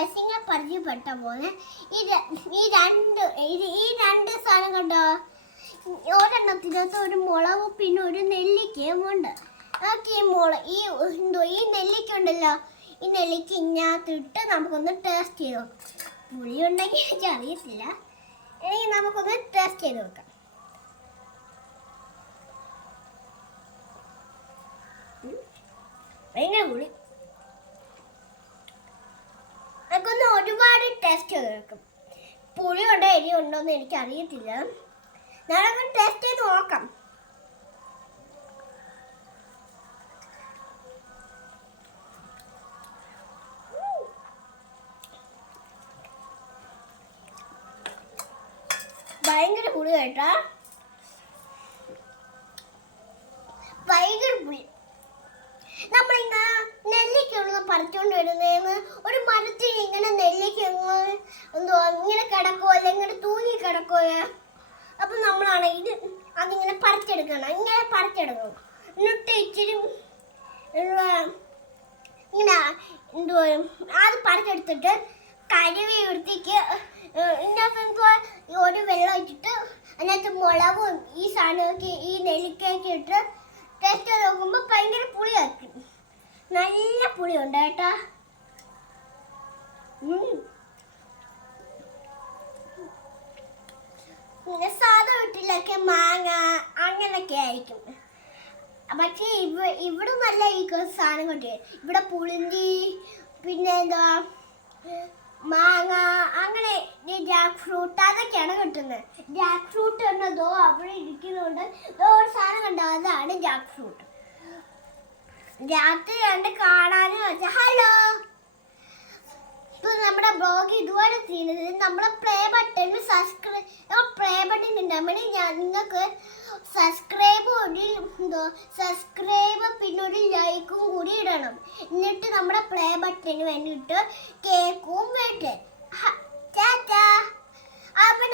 ടോയ്സിനെ പരിചയപ്പെട്ട പോലെ ഈ രണ്ട് സാധനം കണ്ടോ, ഒരെണ്ണത്തിനകത്ത് ഒരു മുളകും പിന്നെ ഒരു നെല്ലിക്കയും ഉണ്ട്. ഈ നെല്ലിക്ക ഉണ്ടല്ലോ, ഈ നെല്ലിക്ക ഇങ്ങനത്തിട്ട് നമുക്കൊന്ന് ടേസ്റ്റ് ചെയ്ത് നോക്കാം. പുളി ഉണ്ടെങ്കിൽ എനിക്ക് അറിയത്തില്ല, എനിക്ക് നമുക്കൊന്ന് ടേസ്റ്റ് ചെയ്ത് നോക്കാം. ഭയങ്കര പുളി, അതൊന്ന് ഒരുപാട് ടേസ്റ്റ് ചെയ്ത് നോക്കാം. പുളി ഉണ്ടോ എരി ഉണ്ടോന്ന് എനിക്ക് അറിയത്തില്ല, ഞാനൊന്ന് ടേസ്റ്റ് ചെയ്ത് നോക്കാം. ഭയങ്കര പുളി കേട്ടാ, ഭയങ്കര പുളി. നമ്മളിങ്ങനെ നെല്ലിക്കുള്ളത് പറിച്ചോണ്ട് വരുന്നതെന്ന് ഒരു മരത്തിൽ ഇങ്ങനെ നെല്ലിക്ക ഇങ്ങനെ കിടക്കോ അല്ലെങ്കിൽ തൂങ്ങി കിടക്കോ. അപ്പൊ നമ്മളാണെങ്കിൽ അതിങ്ങനെ പറിച്ചെടുക്കണം, ഇങ്ങനെ പറിച്ചെടുക്കണം. എന്നിട്ട് ഇച്ചിരി ഇങ്ങനെ അത് പറിച്ചെടുത്തിട്ട് കരുവി വൃത്തിക്ക് ഇതിനകത്ത് ഒരു വെള്ളം വെച്ചിട്ട് അതിനകത്ത് മുളകും ഈ സാധനമൊക്കെ ഈ നെല്ലിക്കയൊക്കെ ഇട്ട് ടേസ്റ്റ് നോക്കുമ്പോൾ ഭയങ്കര പുളിയാക്കും. നല്ല പുളിയുണ്ട് കേട്ടാ. പിന്നെ സാധാ വീട്ടിലൊക്കെ മാങ്ങ അങ്ങനൊക്കെ ആയിരിക്കും, പക്ഷേ ഇവിടെ നല്ല ഈ സാധനം കിട്ടിയ ഇവിടെ പുളിഞ്ചി പിന്നെ എന്താ മാങ്ങ അങ്ങനെ ജാക്ക് ഫ്രൂട്ട് അതൊക്കെയാണ് കിട്ടുന്നത്. ജാക്ക് ഫ്രൂട്ട് എന്നതോ അവിടെ ഇരിക്കുന്നുണ്ട്, ഒരു സാധനം കണ്ടോ, അതാണ് ജാക്ക് ഫ്രൂട്ട്. രാത്രി കണ്ട് കാണാനും വെച്ചാൽ ഹലോ. ഇപ്പൊ നമ്മുടെ ബ്ലോഗ് ഇതുപോലെ ചെയ്യുന്നത് നമ്മളെ പ്ലേ ബട്ടൺ ഉണ്ടാകുമ്പോൾ നിങ്ങൾക്ക് സബ്സ്ക്രൈബ് പിന്നെ ഒരു ലൈക്കും കൂടി ഇടണം. എന്നിട്ട് നമ്മുടെ പ്ലേ ബട്ടന് വേണ്ടിയിട്ട് കേക്കും വേണ്ടേ.